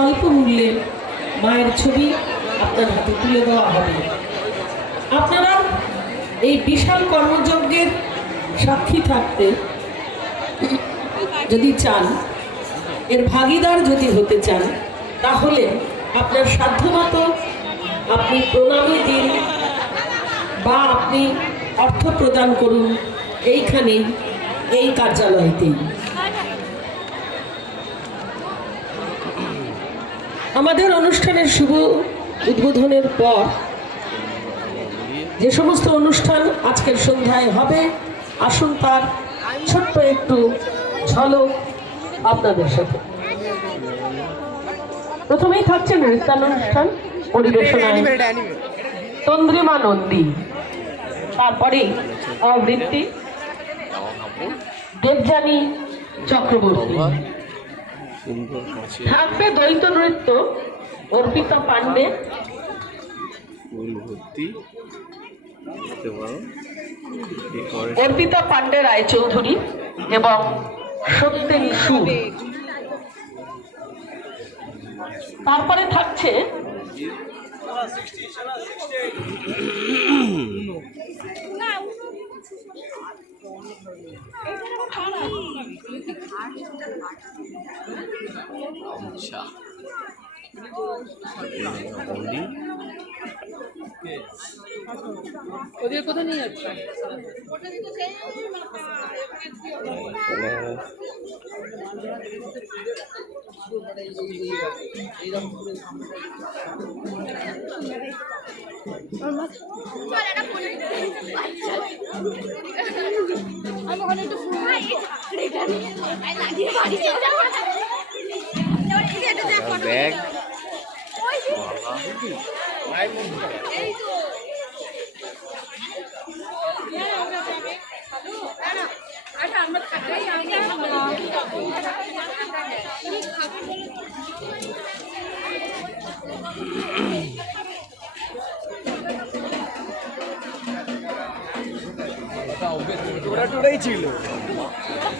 স্বল্প মূল্যে মায়ের ছবি আপনার হাতে তুলে দেওয়া হবে। আপনারা এই বিশাল কর্মযজ্ঞের সাক্ষী থাকতে যদি চান, এর ভাগিদার যদি হতে চান, তাহলে আপনার সাধ্যমতো আপনি প্রণামী দিন বা আপনি অর্থ প্রদান করুন এইখানেই, এই কার্যালয়তেই। আমাদের অনুষ্ঠানের শুভ উদ্বোধনের পর যে সমস্ত অনুষ্ঠান আজকের সন্ধ্যায় হবে, আসুন তার ছোট্ট একটু ঝলক আপনাদের সাথে। প্রথমেই থাকছে নৃত্যানুষ্ঠান পরিবেশনায় তন্দ্রিমা নন্দী। তারপরে আবৃত্তি দেবযানী চক্রবর্তী। থাকবে দ্বৈত নৃত্য অর্পিতা পান্ডে ভর্তি অর্পিতা পান্ডে রায়চৌধুরী এবং সত্যেন সুর তারপরে থাকছে আচ্ছা। ওদের কোথায় নিয়ে যাচ্ছে? আমি ওখানে একটু ফুল লাগিয়ে বাড়ি চলে যাব obviously. Today, today chill.